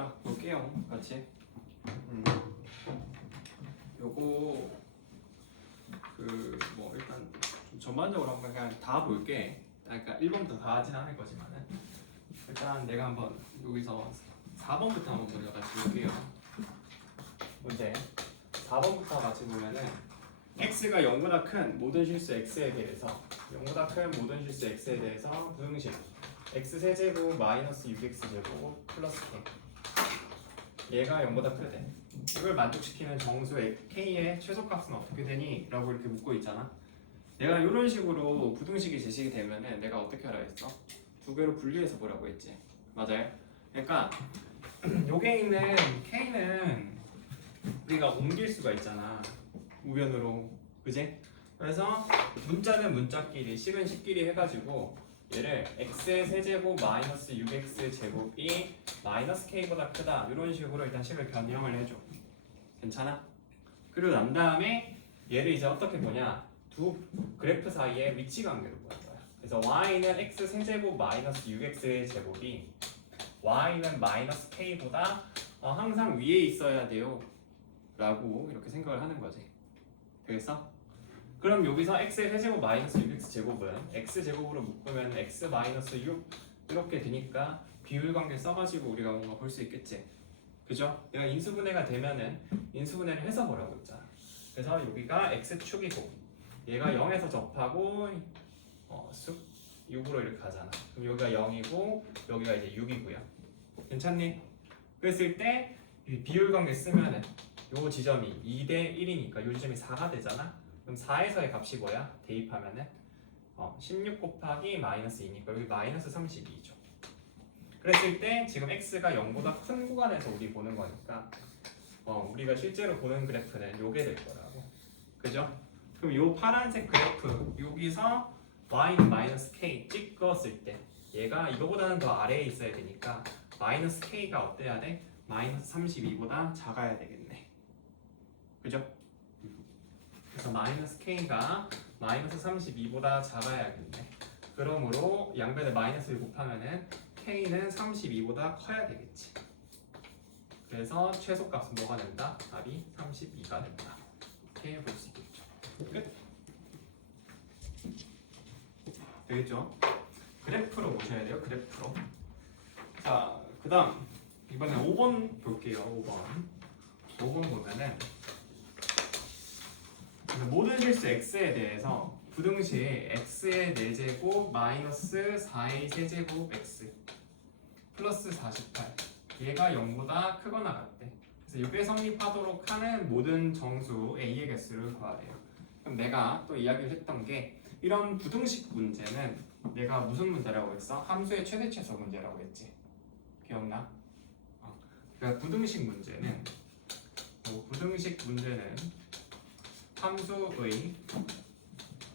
얘들아 볼게요 같이. 요거 뭐 일단 좀 전반적으로 한번 그냥 다 볼게. 그러니까 1번부터 다 하진 않을 거지만은 일단 내가 한번 여기서 4번부터 한번 먼저 같이 볼게요. 문제 4번부터 같이 보면은 x가 0보다 큰 모든 실수 x에 대해서 0보다 큰 모든 실수 x에 대해서 부등식 x 세제곱 마이너스 6x 제곱 플러스 k 얘가 0보다 크대. 이걸 만족시키는 정수 k의 최소값은 어떻게 되니? 라고 이렇게 묻고 있잖아. 내가 이런 식으로 부등식이 제시가 되면은 내가 어떻게 하라 했어? 두 개로 분리해서 보라고 했지. 맞아요? 그러니까 요게 있는 k는 우리가 옮길 수가 있잖아. 우변으로. 그지? 그래서 문자는 문자끼리, 식은 식끼리 해가지고 얘를 x의 세제곱 마이너스 6x 제곱이 마이너스 k보다 크다 이런 식으로 일단 식을 변형을 해줘. 괜찮아? 그리고 난 다음에 얘를 이제 어떻게 보냐, 두 그래프 사이에 위치 관계로 보는 거야. 그래서 y는 x 세제곱 마이너스 6x의 제곱이 y는 마이너스 k보다 항상 위에 있어야 돼요 라고 이렇게 생각을 하는 거지. 되겠어? 그럼 여기서 x의 세제곱 마이너스 6x 제곱은 x 제곱으로 묶으면 x 마이너스 6 이렇게 되니까 비율 관계 써가지고 우리가 뭔가 볼 수 있겠지. 그죠? 내가 인수분해가 되면은 인수분해를 해서 보라고 했잖아. 그래서 여기가 x축이고 얘가 0에서 접하고 수 6으로 이렇게 가잖아. 그럼 여기가 0이고 여기가 이제 6이고요. 괜찮니? 그랬을 때 비율 관계 쓰면은 요 지점이 2대 1이니까 요 지점이 4가 되잖아. 그럼 4에서의 값이 뭐야? 대입하면은 16 곱하기 마이너스 2니까 여기 마이너스 32죠. 그랬을 때 지금 x가 0보다 큰 구간에서 우리 보는 거니까 우리가 실제로 보는 그래프는 요게 될 거라고. 그죠? 그럼 요 파란색 그래프 여기서 y는 마이너스 k 찍었을 때 얘가 이거보다는 더 아래에 있어야 되니까 마이너스 k가 어때야 돼? 마이너스 32보다 작아야 되겠네. 그죠? 그래서 마이너스 k가 마이너스 32보다 작아야겠네. 그러므로 양변에 마이너스를 곱하면은 k는 32보다 커야 되겠지. 그래서 최소값은 뭐가 된다? 답이 32가 된다. 이렇게 볼 수 있겠죠. 끝. 되겠죠? 그래프로 보셔야 돼요. 그래프로. 자, 그 다음 이번엔 5번 볼게요. 5번 보면은 모든 실수 x에 대해서 부등식 x의 4제곱 마이너스 4의 세제곱 x 플러스 48 얘가 0보다 크거나 같대. 그래서 이게 성립하도록 하는 모든 정수 a의 개수를 구하래요. 그럼 내가 또 이야기를 했던 게 이런 부등식 문제는 내가 무슨 문제라고 했어? 함수의 최대 최소 문제라고 했지. 기억나? 그러니까 부등식 문제는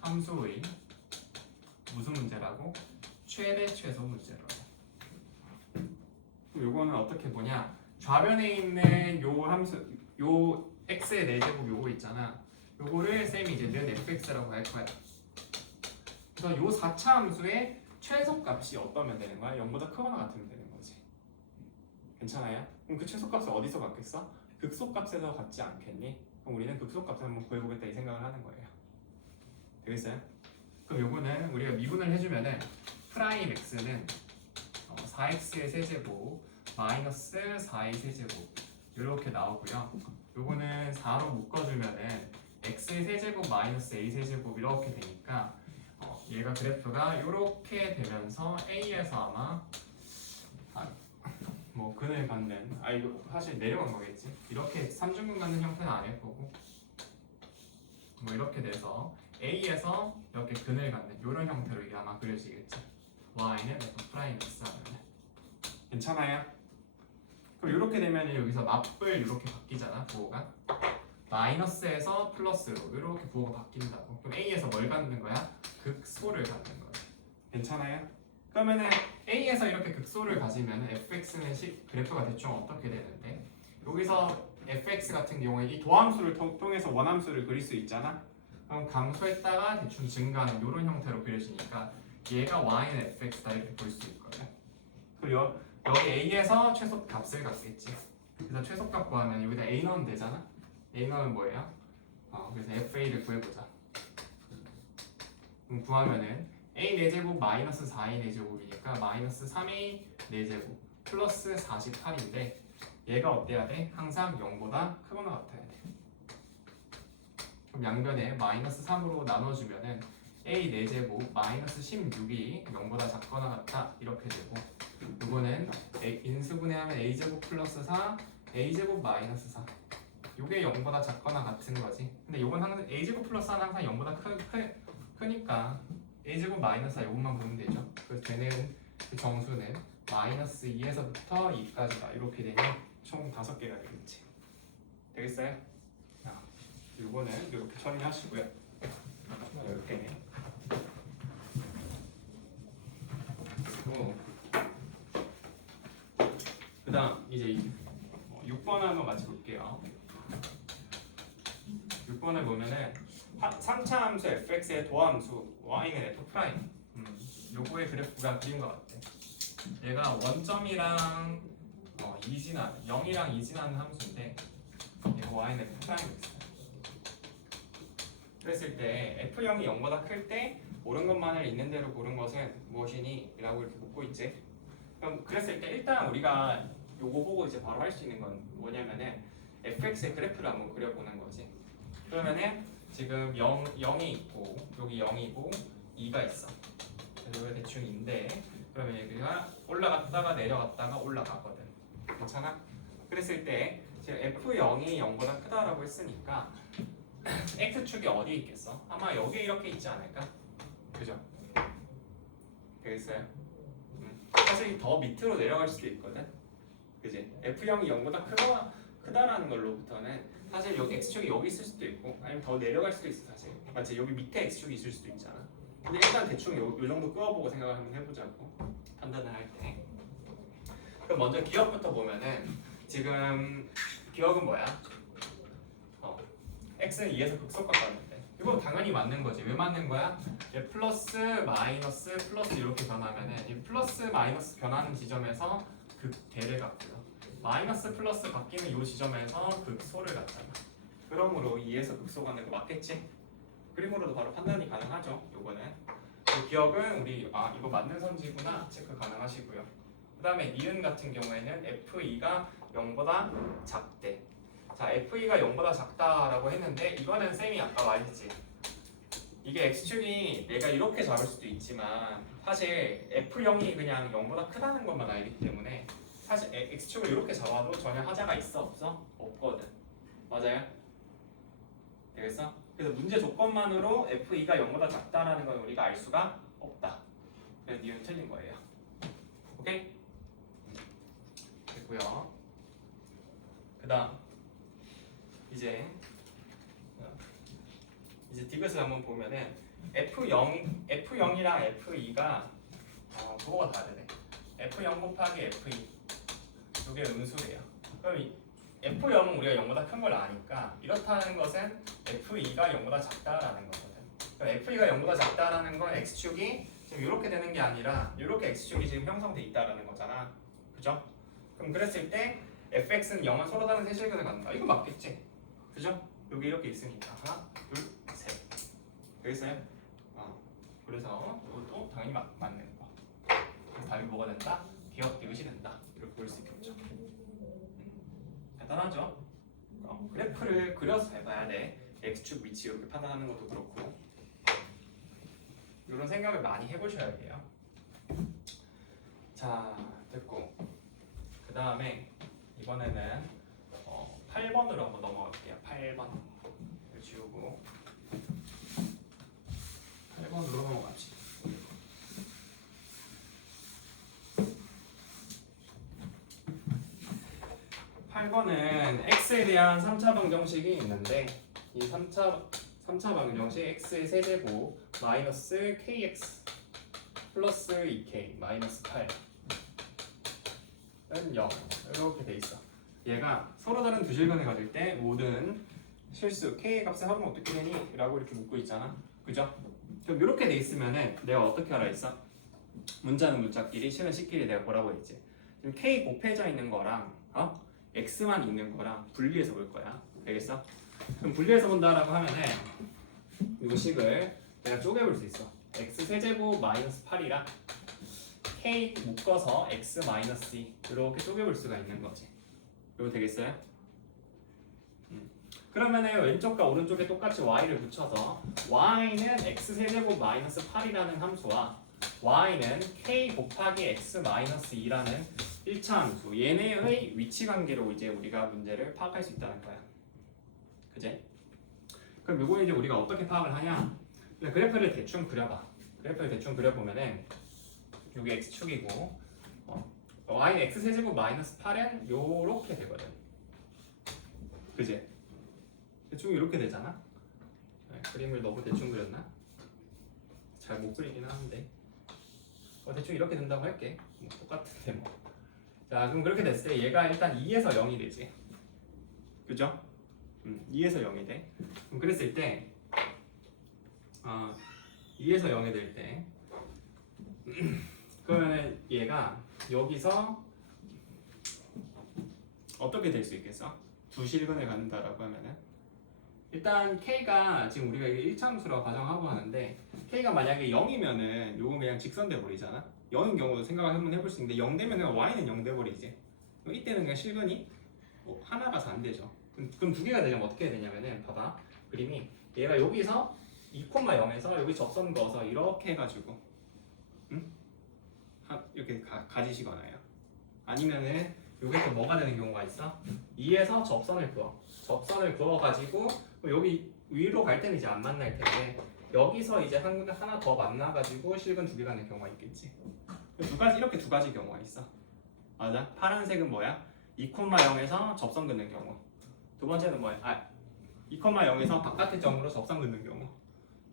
함수의 무슨 문제라고? 최대 최소 문제라고. 그럼 요거는 어떻게 보냐? 좌변에 있는 요 함수, 요 x의 4제곱 요거 있잖아. 요거를 쌤이 이제 는 fx라고 할 거야. 그래서 요 4차 함수의 최소값이 어떠면 되는 거야? 0보다 크거나 같으면 되는 거지. 괜찮아요? 그럼 그 최소값을 어디서 갖겠어? 극소값에서 갖지 않겠니? 그럼 우리는 극소값을 한번 구해보겠다 이 생각을 하는 거예요. 되겠어요? 그럼 요거는 우리가 미분을 해주면은 프라임 x는 4x의 세제곱 마이너스 4의 세제곱 이렇게 나오고요. 요거는 4로 묶어주면은 x의 세제곱 마이너스 a 세제곱 이렇게 되니까 얘가 그래프가 이렇게 되면서 a에서 아마 뭐 근을 갖는 이거 사실 내려간 거겠지. 이렇게 삼중근 갖는 형태는 아닐 거고 뭐 이렇게 돼서 a에서 이렇게 근을 갖는 이런 형태로 이게 아마 그려지겠지. y는 f 프라임 x 하면 괜찮아요? 그럼 이렇게 되면 여기서 맞불 이렇게 바뀌잖아. 부호가 마이너스에서 플러스로 이렇게 부호가 바뀐다고. 그럼 a에서 뭘 갖는 거야? 극소를 갖는 거야. 괜찮아요? 그러면은 a에서 이렇게 극소를 가지면 fx는 그래프가 대충 어떻게 되는데 여기서 fx 같은 경우에 이 도함수를 통해서 원함수를 그릴 수 있잖아. 그럼 감소했다가 대충 증가하는 이런 형태로 그려지니까 얘가 y는 fx다 이렇게 볼 수 있거든. 그리고 여기 A에서 최소값을 갖겠지. 그래서 최소값 구하면 여기다 A 넣으면 되잖아. A 넣으면 뭐예요? 그래서 FA를 구해보자. 그럼 구하면은 A 4제곱 마이너스 4A 4제곱이니까 마이너스 3A 4제곱 플러스 48인데 얘가 어때야 돼? 항상 0보다 크거나 같아야 돼. 그럼 양변에 마이너스 3으로 나눠주면은 A 4제곱 마이너스 16이 0보다 작거나 같다 이렇게 되고, 이거는 인수분해하면 A제곱 플러스 4 A제곱 마이너스 4 요게 0보다 작거나 같은 거지. 근데 요건 항상 A제곱 플러스 4는 항상 0보다 크니까 A제곱 마이너스 4 요것만 보면 되죠. 그래서 되는 그 정수는 마이너스 2에서부터 2까지가 이렇게 되면 총 5개가 되겠지. 되겠어요? 요거는 이렇게 처리하시고요. 이렇게 그 다음 이제 6번 한번 같이 볼게요. 6번을 보면은 3차 함수 fx의 도함수 y는 f', 요거의 그래프가 그린 것 같아. 얘가 원점이랑 0이랑 이진하는 함수인데 이거 y는 f'이 있어요. 그랬을 때 f0이 0보다 클 때 옳은 것만을 있는 대로 고른 것은 무엇이니? 라고 이렇게 묻고 있지. 그럼 그랬을 때 일단 우리가 요거 보고 이제 바로 할 수 있는 건 뭐냐면은 fx의 그래프를 한번 그려보는 거지. 그러면은 지금 0이 있고 여기 0이고 2가 있어. 그래서 이게 대충 2인데 그러면 여기가 올라갔다가 내려갔다가 올라가거든. 괜찮아? 그랬을 때 지금 f0이 0보다 크다라고 했으니까 x축이 어디 있겠어? 아마 여기 이렇게 있지 않을까? 그죠? 되겠어요? 사실 더 밑으로 내려갈 수도 있거든. 그지? f0이 0보다 크다라는 걸로부터는 사실 여기 x축이 여기 있을 수도 있고 아니면 더 내려갈 수도 있어. 사실 맞지? 여기 밑에 x축이 있을 수도 있잖아. 근데 일단 대충 요 정도 끄어보고 생각을 한번 해보자고, 판단을 할 때. 그럼 먼저 기억부터 보면은 지금 기억은 뭐야? x는 2에서 극소값 갔는데 이거 당연히 맞는 거지. 왜 맞는 거야? 플러스 마이너스 플러스 이렇게 변하면은 이 플러스 마이너스 변하는 지점에서 극대를 갖고요. 마이너스 플러스 바뀌는 이 지점에서 극소를 갖잖아. 그러므로 2에서 극소 가는 거 맞겠지? 그림으로도 바로 판단이 가능하죠. 요거는 그 기억은 우리 이거 맞는 선지구나 체크 가능하시고요. 그 다음에 니은 같은 경우에는 f2가 0보다 작대. 자, f2가 0보다 작다라고 했는데 이거는 쌤이 아까 말했지. 이게 x축이 내가 이렇게 잡을 수도 있지만 사실 f0이 그냥 0보다 크다는 것만 알기 때문에 사실 x축을 이렇게 잡아도 전혀 하자가 있어 없어? 없거든. 맞아요? 되겠어? 그래서 문제 조건만으로 f2가 0보다 작다라는 건 우리가 알 수가 없다. 그래서 니은 틀린 거예요. 오케이? 됐고요. 그 다음 이제 디귿을 한번 보면은 F0이랑 F2가 그거가 다르네. F0 곱하기 F2 이게 음수래요. 그럼 F0은 우리가 0보다 큰 걸 아니까 이렇다는 것은 F2가 0보다 작다라는 거거든. 그럼 F2가 0보다 작다라는 건 X축이 지금 이렇게 되는 게 아니라 이렇게 X축이 지금 형성돼 있다라는 거잖아. 그죠? 그럼 그랬을 때 fx는 0은 서로 다른 세실근을 갖는다. 이거 맞겠지? 그죠? 여기 이렇게 있으니까 하나, 둘, 셋. 되겠어요? 그래서 이것도 당연히 맞는 거. 그래서 답이 뭐가 된다? 기억 디귿이 된다. 이렇게 볼 수 있겠죠. 간단하죠? 그래프를 그려서 해봐야 돼. x축 위치 이렇게 판단하는 것도 그렇고 이런 생각을 많이 해보셔야 돼요. 자, 됐고 그 다음에 이번에는 8번으로 한번 넘어갈게요. 8번 지우고 8번으로 넘어갑시다. 8번은 x에 대한 3차 방정식이 있는데 이 3차 방정식 x의 세제곱 마이너스 kx 플러스 2k 마이너스 8은 0 이렇게 돼 있어. 얘가 서로 다른 두 실근을 가질 때 모든 실수 k의 값을 합하면 어떻게 되니? 라고 이렇게 묻고 있잖아. 그죠? 그럼 이렇게 돼 있으면은 내가 어떻게 알아 있어? 문자는 문자끼리, 식은 식끼리 내가 뭐라고 했지? k 곱해져 있는 거랑 x만 있는 거랑 분리해서 볼 거야. 알겠어? 그럼 분리해서 본다라고 하면은 이 식을 내가 쪼개볼 수 있어. x 세제곱 마이너스 8이랑 k 묶어서 x 마이너스 2 이렇게 쪼개볼 수가 있는 거지. 이거 되겠어요? 그러면은 왼쪽과 오른쪽에 똑같이 y를 붙여서 y는 x 세제곱 마이너스 8이라는 함수와 y는 k 곱하기 x 마이너스 2라는 1차 함수 얘네의 위치 관계로 이제 우리가 문제를 파악할 수 있다는 거야. 그제? 그럼 이거 이제 우리가 어떻게 파악을 하냐? 그냥 그래프를 대충 그려봐. 그래프를 대충 그려보면은 여기 x축이고 y는 x 세제곱 마이너스 8은 요렇게 되거든. 그제? 대충 이렇게 되잖아. 네, 그림을 너무 대충 그렸나? 잘 못 그리긴 하는데 대충 이렇게 된다고 할게. 뭐 똑같은데 뭐. 자 그럼 그렇게 됐을 때 얘가 일단 2에서 0이 되지. 그죠? 2에서 0이 돼. 그럼 그랬을 때 2에서 0이 될 때 그러면은 얘가 여기서 어떻게 될 수 있겠어? 두 실근을 갖는다라고 하면은 일단 k가 지금 우리가 이게 1차함수라고 가정하고 하는데 k가 만약에 0이면은 요거 그냥 직선돼 버리잖아. 0인 경우도 생각을 한번 해볼 수 있는데 0 되면은 y는 0 돼 버리지. 이때는 그냥 실근이 하나라서 안 되죠. 그럼 두 개가 되려면 어떻게 해야 되냐면은 봐봐. 그림이 얘가 여기서 2,0에서 여기 접선 그어서 이렇게 해가지고 이렇게 가지시거나요. 아니면은 요게 또 뭐가 되는 경우가 있어? 2에서 접선을 그어. 접선을 그어가지고 여기 위로 갈 때는 이제 안 만날 텐데 여기서 이제 하나 더 만나가지고 실근 두 개 가는 경우가 있겠지. 이렇게 두 가지 경우가 있어. 맞아? 파란색은 뭐야? 2,0에서 접선 긋는 경우. 두 번째는 뭐야? 2,0에서 바깥의 점으로 접선 긋는 경우.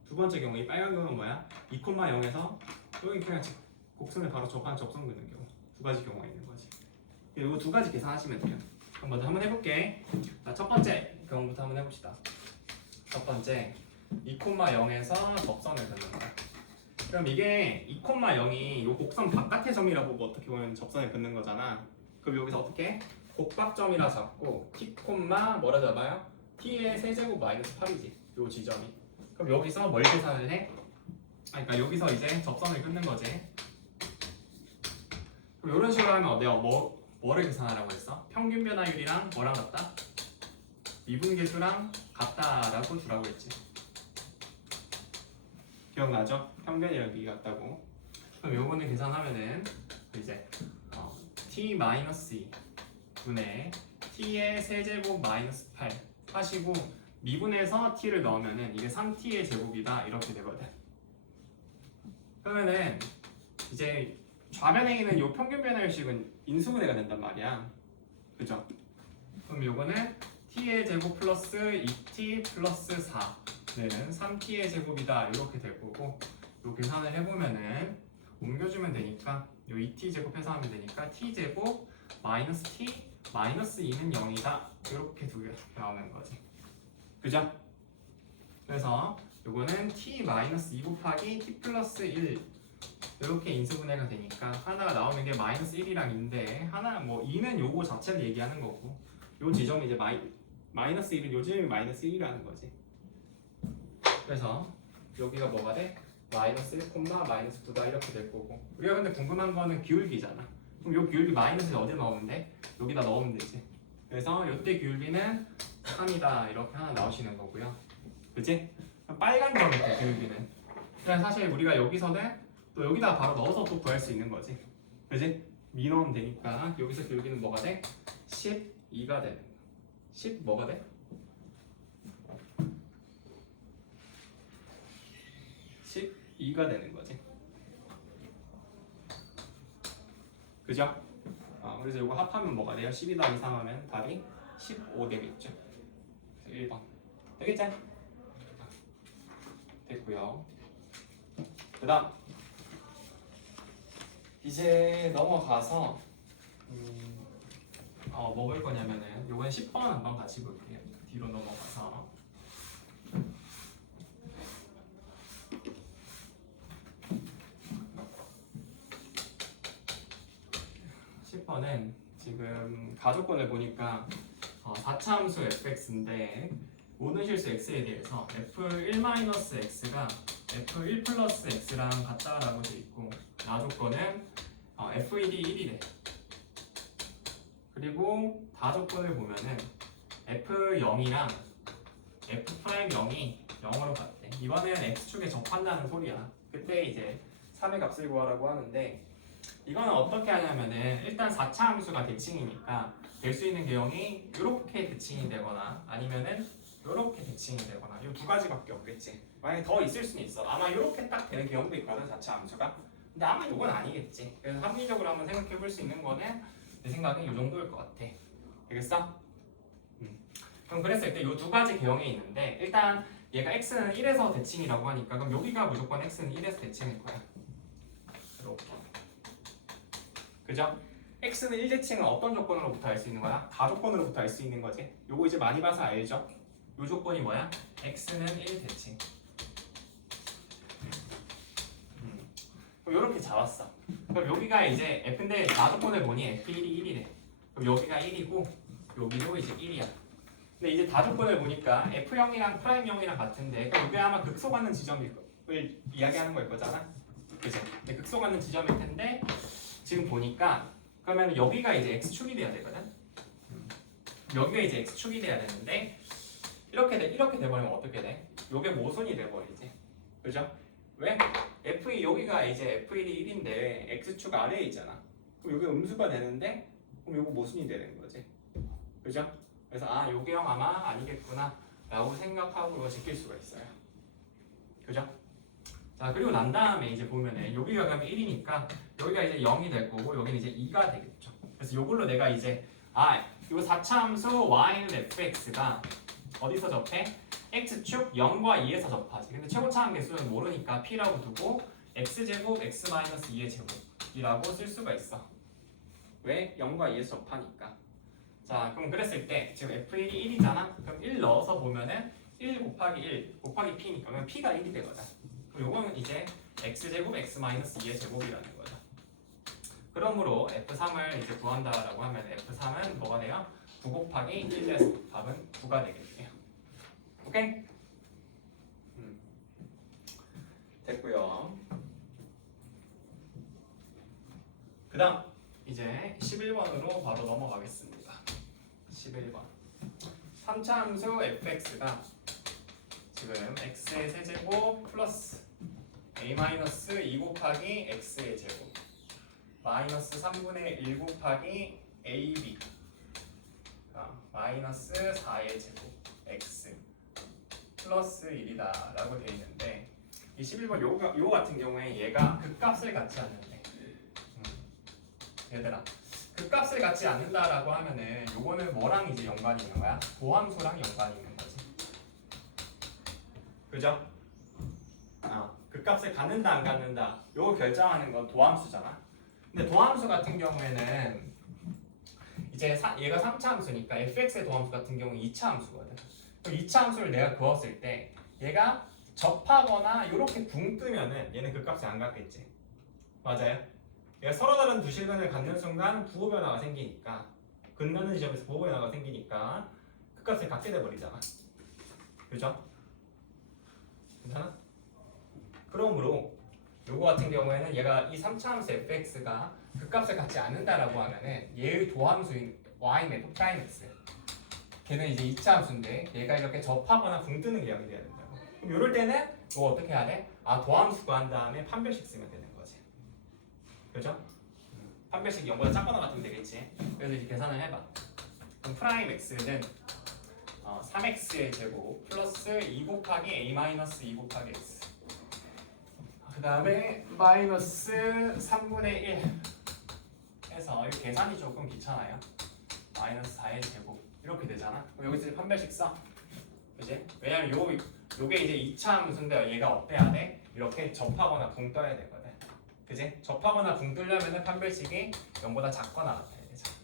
두 번째 경우 이 빨간 경우는 뭐야? 2,0에서 여기 그냥 곡선을 바로 접선 긋는 경우. 두 가지 경우가 있는 거지. 이거 두 가지 계산하시면 돼요. 그럼 먼저 한번 해볼게. 자, 첫 번째 경우부터 한번 해봅시다. 첫 번째 2,0에서 접선을 긋는 거야. 그럼 이게 2,0이 이 곡선 바깥의 점이라고 보고 어떻게 보면 접선을 긋는 거잖아. 그럼 여기서 어떻게? 곡박점이라 잡고 t, 뭐라 잡아요? t의 세제곱 마이너스 8이지. 요 지점이. 그럼 여기서 뭘 계산을 해? 그러니까 여기서 이제 접선을 긋는 거지. 그럼 이런 식으로 하면 내가 뭐를 계산하라고 했어? 평균 변화율이랑 뭐랑 같다? 미분계수랑 같다라고 주라고 했지. 기억나죠? 평균이랑 미 같다고. 그럼 요거는 계산하면은 이제 t-2 분의 t의 세제곱 마이너스 8 하시고 미분해서 t를 넣으면은 이게 3t의 제곱이다 이렇게 되거든. 그러면은 이제 좌변에 있는 요 평균 변화율식은 인수분해가 된단 말이야. 그죠? 그럼 요거는 t의 제곱 플러스 2t 플러스 4는 3t의 제곱이다 이렇게 될 거고 요 계산을 해보면은 옮겨주면 되니까 요 2t 제곱해서 하면 되니까 t 제곱 마이너스 t 마이너스 2는 0이다 이렇게 두 개 나오는 거지. 그죠? 그래서 요거는 t 마이너스 2 곱하기 t 플러스 1 이렇게 인수분해가 되니까 하나가 나오는 게 마이너스 1이랑 2인데 하나 뭐 2는 요거 자체를 얘기하는 거고 요 지점이 이제 마이너스 1은 요 지점이 마이너스 1이라는 거지. 그래서 여기가 뭐가 돼? 마이너스 1, 마이너스 2다 이렇게 될 거고 우리가 근데 궁금한 거는 기울기잖아. 그럼 요 기울기 마이너스를 어디에 넣으면 돼? 여기다 넣으면 되지. 그래서 요때 기울기는 3이다 이렇게 하나 나오시는 거고요. 그치? 빨간 점이죠 기울기는. 그냥 사실 우리가 여기서는 또 여기다 바로 넣어서 또 구할 수 있는 거지. 그치? 미 넣으면 되니까 여기서 기울기는 뭐가 돼? 12가 되는 거야. 10 뭐가 돼? 12가 되는 거지. 그죠? 그래서 이거 합하면 뭐가 돼요? 12 더하기 3 하면 답이 15 되겠죠. 1번 되겠죠? 됐고요. 그 다음 이제 넘어가서 뭐 볼 거냐면은 요번에 10번 한번 같이 볼게요. 뒤로 넘어가서 10번 거는 지금 가족권을 보니까 4차 함수 fx인데 모든 실수 x에 대해서 f1-x가 f1+x랑 같다라고 돼 있고 나조건은 f1이 1이래. 그리고 다조건을 보면은 f0이랑 f'0이 0으로 같대. 이거는 x축에 접한다는 소리야. 그때 이제 3의 값을 구하라고 하는데 이거는 어떻게 하냐면은 일단 4차 함수가 대칭이니까 될 수 있는 개형이 이렇게 대칭이 되거나 아니면은 이렇게 대칭이 되거나 이 두 가지밖에 없겠지. 만약에 더 있을 수는 있어. 아마 이렇게 딱 되는 개형도 있거든 4차 함수가. 근데 아마 이건 아니겠지. 그래서 합리적으로 한번 생각해 볼 수 있는 거는 내 생각엔 이 정도일 것 같아. 알겠어? 그럼 그랬을 때 이 두 가지 개형이 있는데 일단 얘가 x는 1에서 대칭이라고 하니까 그럼 여기가 무조건 x는 1에서 대칭일 거야. 이렇게. 그죠? x는 1대칭은 어떤 조건으로부터 알 수 있는 거야? 다조건으로부터 알 수 있는 거지. 요거 이제 많이 봐서 알죠? 요 조건이 뭐야? x는 1대칭. 그럼 요렇게 잡았어. 그럼 여기가 이제 근데 다조건을 보니 f1이 1이래. 그럼 여기가 1이고 여기도 이제 1이야. 근데 이제 다조건을 보니까 f0이랑 프라임0이랑 같은데 그럼 이게 아마 극소받는 지점을 이야기하는 거일 거잖아. 그죠? 근데 극소받는 지점일 텐데 지금 보니까 그러면 여기가 이제 x축이 돼야 되거든. 여기가 이제 x축이 돼야 되는데 이렇게 돼버리면 어떻게 돼? 요게 모순이 돼버리지. 그죠? 왜? f2 여기가 이제 f1이 1인데 x축 아래에 있잖아. 그럼 요게 음수가 되는데 그럼 요거 모순이 되는 거지. 그죠? 그래서 요게 형 아마 아니겠구나 라고 생각하고 지킬 수가 있어요. 그죠? 자 그리고 난 다음에 이제 보면은 여기가 그러면 1이니까 여기가 이제 0이 될 거고 여기는 이제 2가 되겠죠. 그래서 요걸로 내가 이제 요 4차 함수 y는 fx가 어디서 접해? x축 0과 2에서 접하지. 근데 최고차항 개수는 모르니까 p라고 두고 x제곱 x-2의 제곱이라고 쓸 수가 있어. 왜? 0과 2에서 접하니까. 자 그럼 그랬을 때 지금 f1이 1이잖아. 그럼 1 넣어서 보면은 1 곱하기 1 곱하기 p니까 그러면 p가 1이 되거든. 그럼 요거는 이제 x제곱 x-2의 제곱이라는 거죠. 그러므로 f3을 이제 구한다라고 하면 f3은 뭐가 돼요? 9 곱하기 1에서 답은 9가 되겠네요. 오케이? 됐고요. 그 다음 이제 11번으로 바로 넘어가겠습니다. 11번 3차 함수 fx가 지금 x의 세제곱 플러스 a-2 곱하기 x의 제곱 마이너스 3분의 1 곱하기 ab 마이너스 4의 제곱 x 플러스 1이다 라고 되어 있는데 이 11번 요거 같은 경우에 얘가 극값을 갖지 않는데 얘들아 극값을 갖지 않는다라고 하면은 요거는 뭐랑 이제 연관이 있는 거야? 도함수랑 연관이 있는 거지. 그죠? 극값을 갖는다 안 갖는다 요거 결정하는 건 도함수잖아. 근데 도함수 같은 경우에는 이제 얘가 3차 함수니까 fx의 도함수 같은 경우는 2차 함수거든. 그럼 2차 함수를 내가 구했을 때 얘가 접하거나 이렇게 붕 뜨면은 얘는 극값이 안 갖겠지. 맞아요? 얘가 서로 다른 두 실근을 갖는 순간 부호 변화가 생기니까 근갖는 지점에서 부호 변화가 생기니까 극값을 갖게 돼버리잖아. 그죠? 괜찮아? 그러므로 요거 같은 경우에는 얘가 이 3차 함수 fx가 극값을 갖지 않는다라고 하면은 얘의 도함수인 y는 f'x 걔는 이제 2차 함수인데 얘가 이렇게 접하거나 붕 뜨는 개형이 돼야 된다고. 그럼 이럴 때는 이거 어떻게 해야 돼? 도함수 구한 다음에 판별식 쓰면 되는 거지. 그죠? 판별식이 0보다 작거나 같으면 되겠지. 그래서 이제 계산을 해봐. 그럼 프라임 x는 3x의 제곱 플러스 2 곱하기 a-2 곱하기 x 그 다음에 마이너스 3분의 1 해서 이 계산이 조금 귀찮아요. 마이너스 4의 제곱 이렇게 되잖아. 그럼 여기서 이제 판별식 써. 그지? 왜냐면 요게 이제 2차 함수인데 얘가 어때야 돼? 이렇게 접하거나 붕 떠야 되거든. 그지? 접하거나 붕 뜨려면 판별식이 0보다 작거나 같아야 되잖아.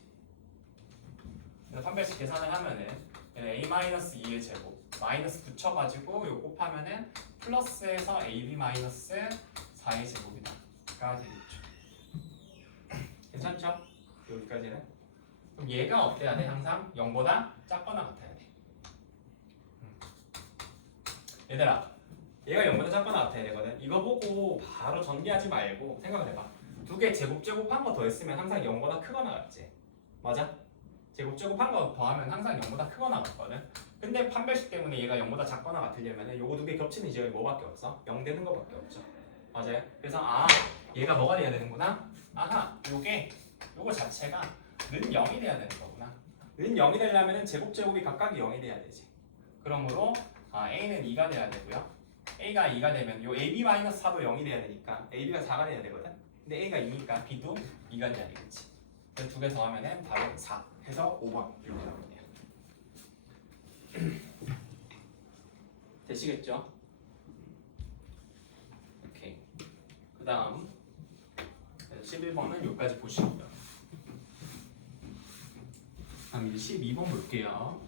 그래서 판별식 계산을 하면은 a-2의 제곱 마이너스 붙여가지고 요 곱하면은 플러스에서 ab 마이너스 4의 제곱이다가 되겠죠. 괜찮죠? 여기까지는. 그럼 얘가 어때야 돼? 항상 0보다 작거나 같아야 돼. 얘들아, 얘가 0보다 작거나 같아야 되거든. 이거 보고 바로 전개하지 말고 생각을 해봐. 두 개 제곱한 거 더했으면 항상 0보다 크거나 같지? 맞아? 제곱한 거 더하면 항상 0보다 크거나 같거든. 근데 판별식 때문에 얘가 0보다 작거나 같으려면 요거 두 개 겹치는 지점이 뭐밖에 없어? 0 되는 거밖에 없죠. 맞아요? 그래서 얘가 뭐가 돼야 되는구나? 요거 자체가 는 0이 돼야 되는 거구나. 는 0이 되려면 제곱이 각각이 0이 돼야 되지. 그러므로 A는 2가 돼야 되고요. A가 2가 되면 요 AB-4도 0이 돼야 되니까 AB가 4가 돼야 되거든. 근데 A가 2니까 B도 2가 돼야 되겠지. 그래서 두 개 더하면 바로 4 해서 5번 이렇게 나오네요. 되시겠죠? 오케이. 그 다음 11번은 여기까지 보시고요. 다음 이제 12번 볼게요.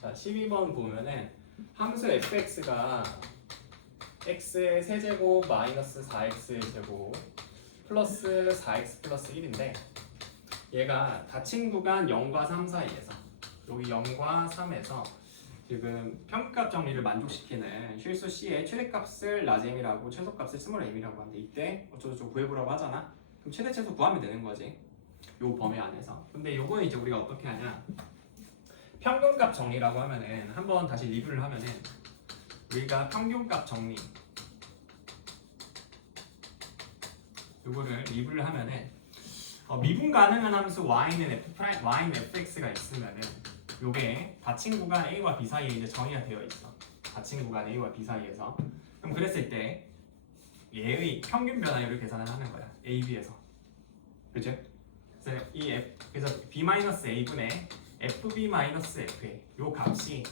자, 12번 보면은 함수 fx가 x의 세제곱 마이너스 4x의 제곱 플러스 4x 플러스 1인데 얘가 닫힌 구간 0과 3 사이에서 여기 0과 3에서 지금 평균값 정리를 만족시키는 실수 C의 최대값을 라지m이라고 최소값을 스몰 m이라고 하는데 이때 어쩌고저쩌고 구해보라고 하잖아. 그럼 최대 최소 구하면 되는 거지. 요 범위 안에서. 근데 요거는 이제 우리가 어떻게 하냐? 평균값 정리라고 하면은 한번 다시 리뷰를 하면은 우리가 평균값 정리 요거를 리뷰를 하면은 미분 가능한 함수 y는 y는 fx가 있으면은 요게 닫힌 구간 a와 b 사이에 이제 정의가 되어 있어. 닫힌 구간 a와 b 사이에서. 그럼 그랬을 때 얘의 평균 변화율을 계산을 하는 거야. a, b에서. 그죠? 그래서 그래서 b-a분의 fb-fa 요 값이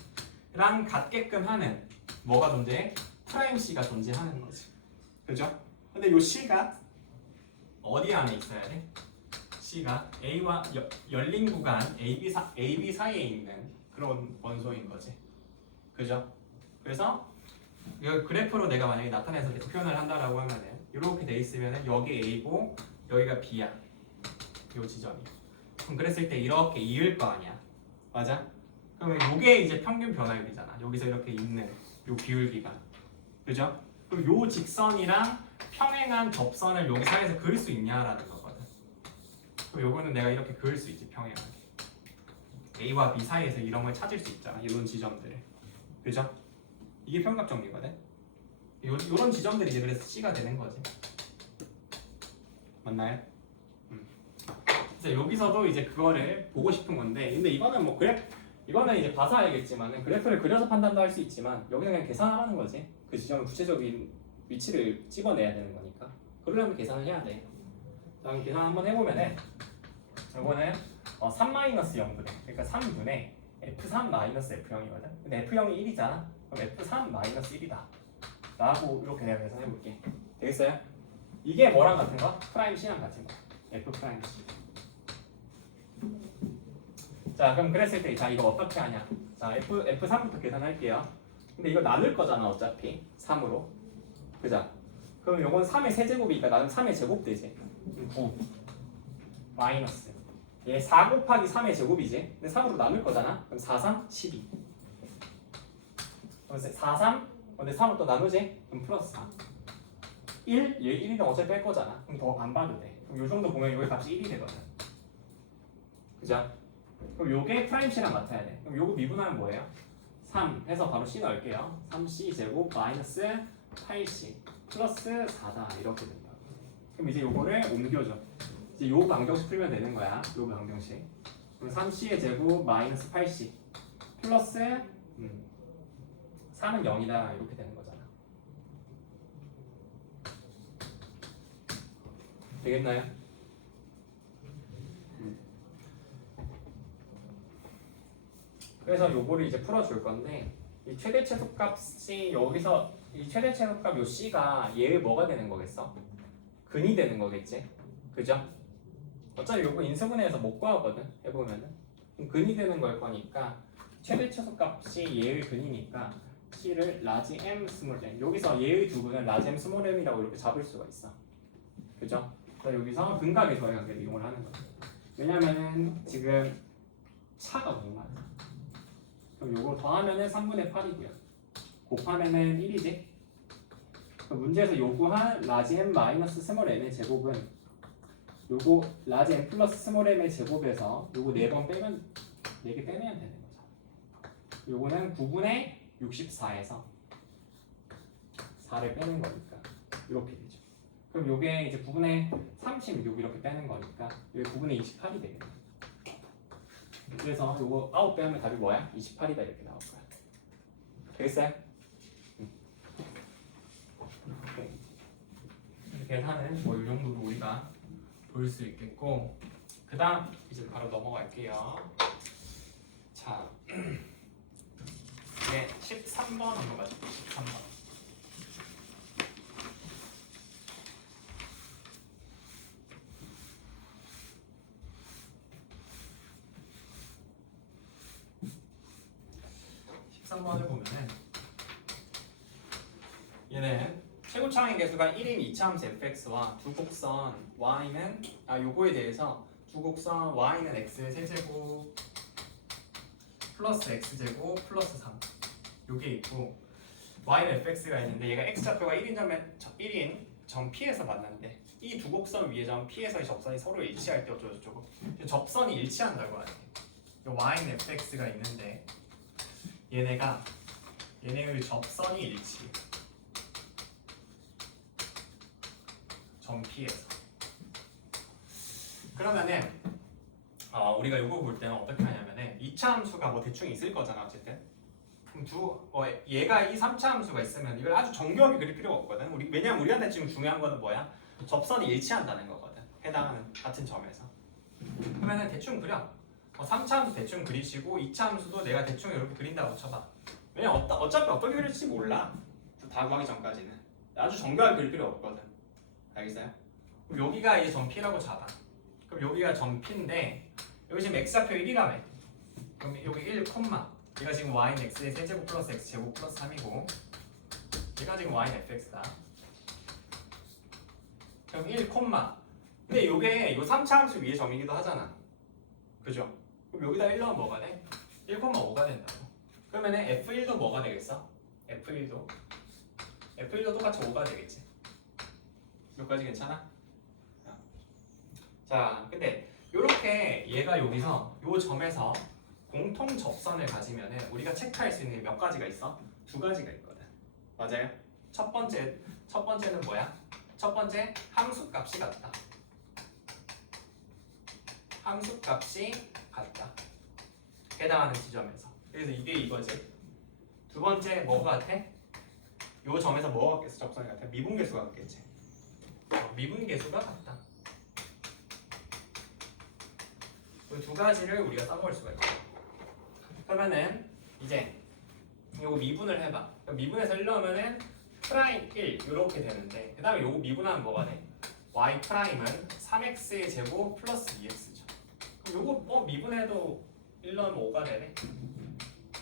랑 같게끔 하는 뭐가 존재해? 프라임 c가 존재하는 거지. 그죠? 근데 요 c가 어디 안에 있어야 돼? C가 A와 열린 구간 AB 사이에 있는 그런 원소인 거지. 그죠? 그래서 이 그래프로 내가 만약에 나타내서 이렇게 표현을 한다라고 하면은 이렇게 돼 있으면은 여기 A고 여기가 B야. 요 지점이. 그럼 그랬을 때 이렇게 이을 거 아니야. 맞아? 그러면 이게 이제 평균 변화율이잖아. 여기서 이렇게 있는 요 기울기가. 그죠? 그럼 요 직선이랑 평행한 접선을 여기 사이에서 그을 수 있냐라는 거거든. 그럼 요거는 내가 이렇게 그을 수 있지, 평행하게. A와 B 사이에서 이런 걸 찾을 수 있잖아, 이런 지점들을. 그죠? 이게 평균값 정리거든. 요런 지점들이 이제 그래서 C가 되는 거지. 맞나요? 그래서 여기서도 이제 그거를 보고 싶은 건데, 근데 이거는 뭐 이거는 이제 봐서 알겠지만은 그래프를 그려서 판단도 할 수 있지만 여기는 그냥 계산하라는 거지. 그 지점의 구체적인 위치를 집어내야 되는 거니까. 그러려면 계산을 해야 돼. 그럼 계산 한번 해보면은 이거는 3-0분의 그러니까 3분의 F3-F0이거든. 근데 F0이 1이잖아. 그럼 F3-1이다 라고 이렇게 내가 계산해볼게. 되겠어요? 이게 뭐랑 같은 거? 프라임 C랑 같은 거. F 프라임 C. 자, 그럼 그랬을 때 자 이거 어떻게 하냐? 자, F3부터 계산할게요. 근데 이거 나눌 거잖아, 어차피 3으로. 그죠? 그럼 요건 3의 세제곱이니까 나는 3의 제곱되지. 9 마이너스 얘 4 곱하기 3의 제곱이지. 근데 3으로 나눌 거잖아. 그럼 4, 3, 12. 그럼 4, 3 근데 3으로 또 나누지? 그럼 플러스 4 1, 얘 1이면 어차피 뺄 거잖아. 그럼 더 안 봐도 돼. 그럼 요 정도 보면 요게 값이 1이 되거든. 그죠? 그럼 요게 프라임 C랑 같아야 돼. 그럼 요거 미분하면 뭐예요? 3 해서 바로 C 넣을게요. 3C 제곱 마이너스 8C 플러스 4다 이렇게 된다. 그럼 이제 요거를 옮겨줘. 이제 요 방정식 풀면 되는 거야. 요 방정식. 그럼 3C의 제곱 마이너스 8C 플러스 3은 0이다 이렇게 되는 거잖아. 되겠나요? 그래서 요거를 이제 풀어줄 건데 이 최대 최소값이 여기서 이 최대 최소값 요 C가 얘의 뭐가 되는 거겠어? 근이 되는 거겠지? 그죠? 어차피 요거 인수분해해서 못 구하거든. 해보면은 그럼 근이 되는 걸 거니까 최대 최소값이 얘의 근이니까 C를 라지 M 스몰 M. 여기서 얘의 두근은 라지 M 스몰 M이라고 이렇게 잡을 수가 있어. 그죠? 그래서 여기서 근각의 저의 관계를 이용을 하는 거야. 왜냐면은 지금 차가 너무 많아. 그럼 요거 더하면은 3분의 8이고요. 곱하면은 1이지. 문제에서 요구한 라지 M 마이너스 스몰 M의 제곱은 요거 라지 M 플러스 스몰 M의 제곱에서 요거 4번 빼면 4개 빼면 되는 거죠. 요거는 9분의 64에서 4를 빼는 거니까 이렇게 되죠. 그럼 요게 이제 9분의 36 이렇게 빼는 거니까 여기 9분의 28이 되겠네. 그래서 요거 9 빼면 답이 뭐야? 28이다 이렇게 나올 거야. 되겠어요? 계산은 뭐 이 정도로 우리가 볼 수 있겠고, 그 다음 이제 바로 넘어갈게요. 자, 이제 13번 한번 가볼게요. 13번. 을 보면은 얘는 최고차항의 개수가 1인 이차함수 fx와 두 곡선 y는 요거에 대해서 두 곡선 y는 x 세제곱 플러스 x제곱 플러스 3 요게 있고 y는 fx가 있는데 얘가 x좌표가 1인 점 P에서 만났는데 이 두 곡선 위의 점 P에서의 접선이 서로 일치할 때 어쩌고저쩌고 접선이 일치한다고 하네. y는 fx가 있는데 얘네의 접선이 일치. 점 P에서. 그러면은 우리가 이거 볼 때는 어떻게 하냐면은 2차 함수가 뭐 대충 있을 거잖아 어쨌든. 그럼 얘가 이 3차 함수가 있으면 이걸 아주 정교하게 그릴 필요가 없거든. 왜냐면 우리한테 지금 중요한 거는 뭐야? 접선이 일치한다는 거거든. 해당하는 같은 점에서. 그러면은 대충 그려. 3차 함수 대충 그리시고 2차 함수도 내가 대충 이렇게 그린다고 쳐봐. 왜냐면 어차피 어떻게 그릴지 몰라. 다 구하기 전까지는. 아주 정교하게 그릴 필요 없거든. 알겠어요? 그럼 여기가 이제 점 P라고 잡아. 그럼 여기가 점 P인데 여기 지금 x좌표 1이라며. 그럼 여기 1, 얘가 지금 y는 x의 세제곱 플러스 x제곱 플러스 3이고 얘가 지금 y는 fx다. 그럼 1, 근데 요게 요 3차 함수 위에 점이기도 하잖아. 그죠? 그럼 여기다 1 넣으면 뭐가 돼? 1,5가 된다고. 그러면은 f1도 뭐가 되겠어? f1도 똑같이 5가 되겠지. 여기까지 괜찮아? 자, 근데 요렇게 얘가 여기서 요 점에서 공통 접선을 가지면은 우리가 체크할 수 있는 몇 가지가 있어? 2가지가 있거든. 맞아요? 첫 번째는 뭐야? 첫 번째 함수값이 같다. 함수값이 같다. 해당하는 지점에서. 그래서 이게 이거지. 두 번째 뭐가 같아? 요 점에서 뭐가 같겠어? 접선이 같아? 미분계수가 같겠지. 미분계수가 같다. 이 두 가지를 우리가 써먹을 수가 있어. 그러면은 이제 요거 미분을 해봐. 미분해서 1 넣으면은 프라임 1 이렇게 되는데 그 다음에 요거 미분하면 뭐가 돼? y 프라임은 3x의 제곱 플러스 2x죠. 그럼 요거 미분해도 1 넣으면 5가 되네.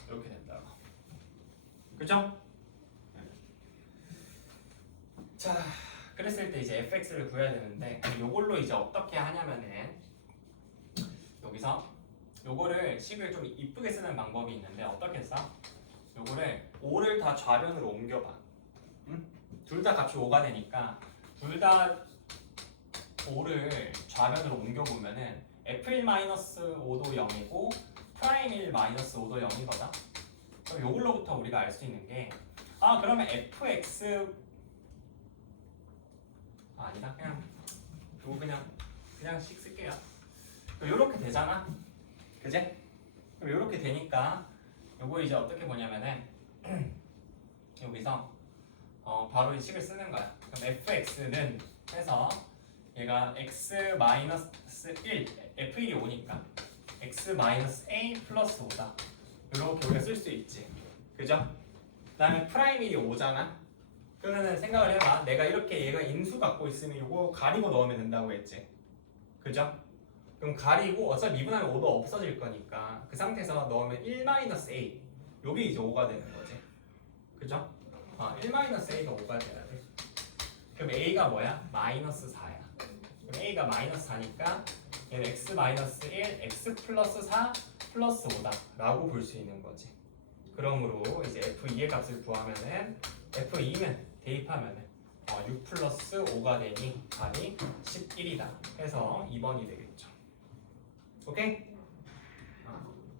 이렇게 된다고. 그죠? 자, 그랬을 때 이제 fx를 구해야 되는데 요걸로 이제 어떻게 하냐면은 여기서 요거를 식을 좀 이쁘게 쓰는 방법이 있는데 어떻게 써? 요거를 5를 다 좌변으로 옮겨봐. 응? 둘 다 값이 5가 되니까 둘 다 5를 좌변으로 옮겨보면은 f1-5도 0이고 프라임 1-5도 0이거든. 그럼 요걸로부터 우리가 알 수 있는 게 그러면 fx 아니다. 그냥 요거 그냥 식 쓸게요. 요렇게 되잖아. 그제? 그럼 요렇게 되니까 요거 이제 어떻게 보냐면은 여기서 바로 이 식을 쓰는 거야. 그럼 fx는 해서 얘가 x-1 f1이 5니까 x-a 플러스 5다. 요렇게 우리가 쓸 수 있지. 그죠? 그 다음에 프라임 1이 5잖아. 그러면은 생각을 해봐. 내가 이렇게 얘가 인수 갖고 있으면 요거 가리고 넣으면 된다고 했지. 그죠? 그럼 가리고 어차피 미분하면 5도 없어질 거니까 그 상태에서 넣으면 1-a 요게 이제 5가 되는 거지. 그죠? 1-a가 5가 돼야 돼. 그럼 a가 뭐야? -4야. 그럼 a가 -4니까 얘는 x-1, x 플러스 4 플러스 5다 라고 볼 수 있는 거지. 그러므로 이제 f2의 값을 구하면은 f2는 대입하면은 6 플러스 5가 되니 답이 11이다 해서 2번이 되겠죠. 오케이?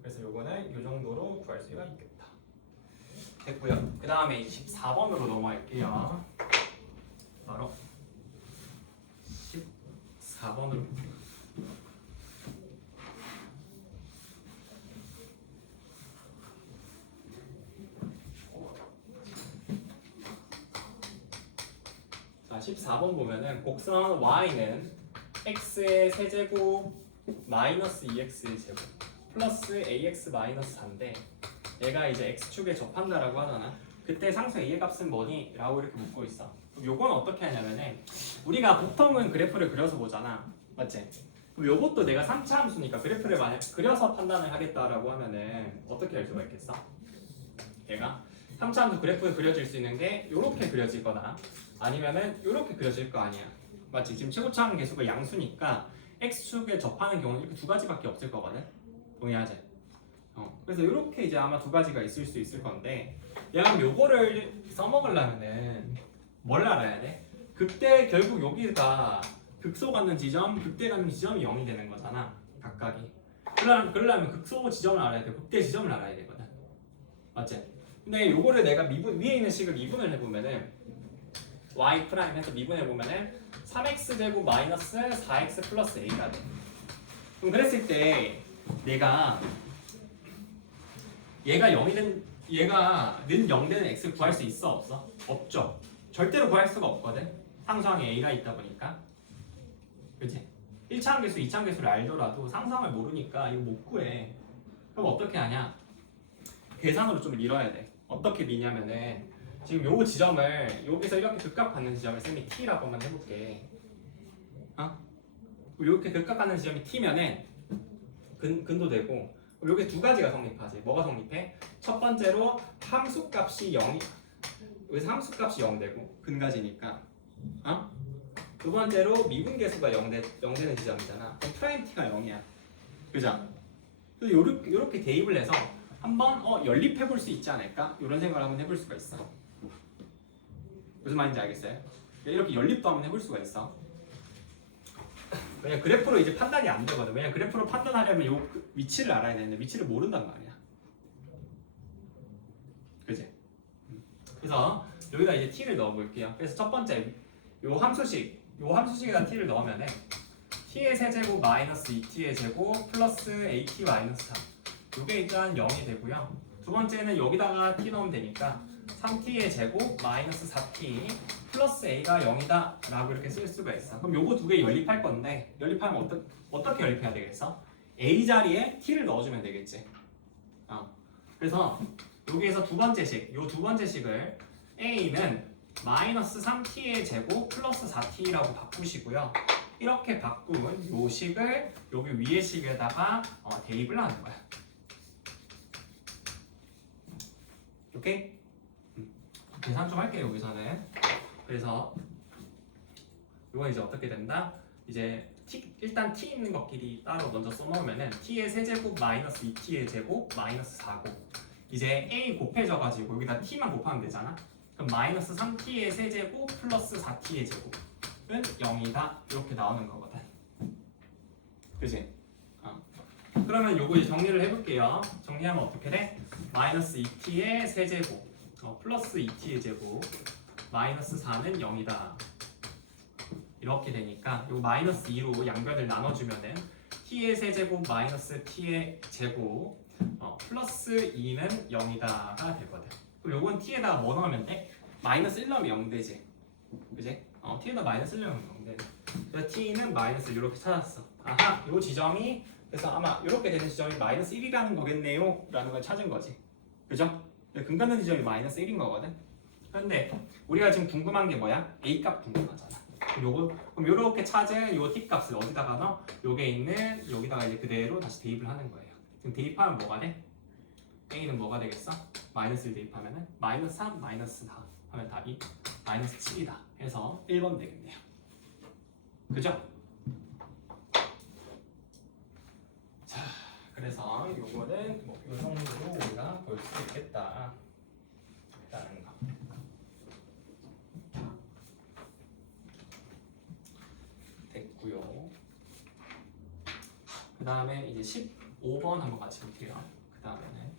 그래서 요거는 요 정도로 구할 수가 있겠다. 됐고요. 그 다음에 14번으로 넘어갈게요. 바로 14번으로. 자, 14번 보면은 곡선 y는 x의 세제곱 마이너스 2x의 제곱 플러스 ax 마이너스 4인데 얘가 이제 x축에 접한다라고 하잖아. 그때 상수 a의 값은 뭐니? 라고 이렇게 묻고 있어. 그럼 요건 어떻게 하냐면은 우리가 보통은 그래프를 그려서 보잖아. 맞지? 그럼 요것도 내가 3차 함수니까 그래프를 만약 그려서 판단을 하겠다라고 하면은 어떻게 할 수가 있겠어? 얘가 3차 함수 그래프가 그려질 수 있는 게 요렇게 그려질 거나 아니면은 요렇게 그려질 거 아니야. 맞지? 지금 최고차항 계수가 양수니까 x축에 접하는 경우는 이렇게 두 가지밖에 없을 거거든. 동의하지? 그래서 이렇게 이제 아마 두 가지가 있을 수 있을 건데, 야, 요거를 써먹으려면은 뭘 알아야 돼? 극대 결국 여기가 극소 갖는 지점, 극대 갖는 지점이 0이 되는 거잖아. 각각이. 그러려면 극소 지점을 알아야 돼. 극대 지점을 알아야 되거든. 맞지? 근데 요거를 내가 위에 있는 식을 미분을 해보면은 y 프라임에서 미분해보면은 3x제곱 마이너스 4x 플러스 a가 돼. 그럼 그랬을 때 내가 얘가 0는 0 되는 x를 구할 수 있어? 없어? 없죠. 절대로 구할 수가 없거든. 상수항에 a가 있다 보니까. 그치? 1차항 계수, 2차항 계수를 알더라도 상수항을 모르니까 이거 못 구해. 그럼 어떻게 하냐? 계산으로 좀 밀어야 돼. 어떻게 미냐면은 지금 요 지점을 여기서 이렇게 극각 받는 지점을 쌤이 t라고 한번 해볼게. 이렇게 극각 받는 지점이 t면은 근도 되고 여기 두 가지가 성립하지. 뭐가 성립해? 첫 번째로 함수값이 0이 여기서 함수값이 0 되고 근가지니까. 두 번째로 미분계수가 0 되는 지점이잖아. 그럼 프라임 t가 0이야. 그죠? 그래서 요렇게 대입을 해서 한번 연립해 볼 수 있지 않을까? 이런 생각을 한번 해볼 수가 있어. 무슨 말인지 알겠어요? 이렇게 연립도 한번 해볼 수가 있어. 왜냐면 그래프로 이제 판단이 안 되거든. 왜냐면 그래프로 판단하려면 요 위치를 알아야 되는데 위치를 모른단 말이야. 그지? 그래서 여기다 이제 t를 넣어볼게요. 그래서 첫 번째 요 함수식에다 t를 넣으면은 t의 세제곱 마이너스 2t의 제곱 플러스 at 마이너스 3 요게 일단 0이 되고요. 두 번째는 여기다가 t 넣으면 되니까 3t의 제곱 마이너스 4t 플러스 a가 0이다 라고 이렇게 쓸 수가 있어. 그럼 요거 두 개 연립할 건데 연립하면 어떻게 연립해야 되겠어? a 자리에 t를 넣어주면 되겠지. 그래서 여기에서 두 번째 식을 a는 마이너스 3t의 제곱 플러스 4t라고 바꾸시고요. 이렇게 바꾼 요 식을 여기 위에 식에다가 대입을 하는 거야. 오케이? 계산 좀 할게요 여기서는. 그래서 이건 이제 어떻게 된다? 이제 일단 t 있는 것끼리 따로 먼저 써놓으면은 t의 세제곱 마이너스 2t의 제곱 마이너스 4고 이제 a 곱해져가지고 여기다 t만 곱하면 되잖아. 그럼 마이너스 3t의 세제곱 플러스 4t의 제곱은 0이다 이렇게 나오는 거거든. 그치? 그러면 요거 이제 정리를 해볼게요. 정리하면 어떻게 돼? 마이너스 2t의 세제곱 플러스 2t의 제곱 마이너스 4는 0이다 이렇게 되니까 요 마이너스 2로 양변을 나눠주면은 t의 세제곱 마이너스 t의 제곱 플러스 2는 0이다가 되거든. 그럼 요건 t에다가 뭐 넣으면 돼? 마이너스 1 넣으면 0 되지. 그지? t에다 마이너스 1 넣으면 0 되지. 그래서 t는 마이너스 이렇게 찾았어. 아하, 요 지점이 그래서 아마 이렇게 되는 지점이 마이너스 1이라는 거겠네요 라는 걸 찾은 거지. 그죠? 근간된 지점이 마이너스 1인 거거든. 그런데 우리가 지금 궁금한 게 뭐야? a 값 궁금하잖아. 그럼 요렇게 찾은 요 t 값을 어디다가 넣어? 요게 있는 여기다가 이제 그대로 다시 대입을 하는 거예요. 지금 대입하면 뭐가 돼? a는 뭐가 되겠어? 마이너스를 대입하면은 마이너스 3, 마이너스 4 하면 답이 마이너스 7이다 해서 1번 되겠네요. 그죠? 자, 그래서 요거는 뭐 요 정도로 우리가 볼 수 있겠다 라는 거. 됐고요. 그 다음에 이제 15번 한번 같이 볼게요. 그 다음에는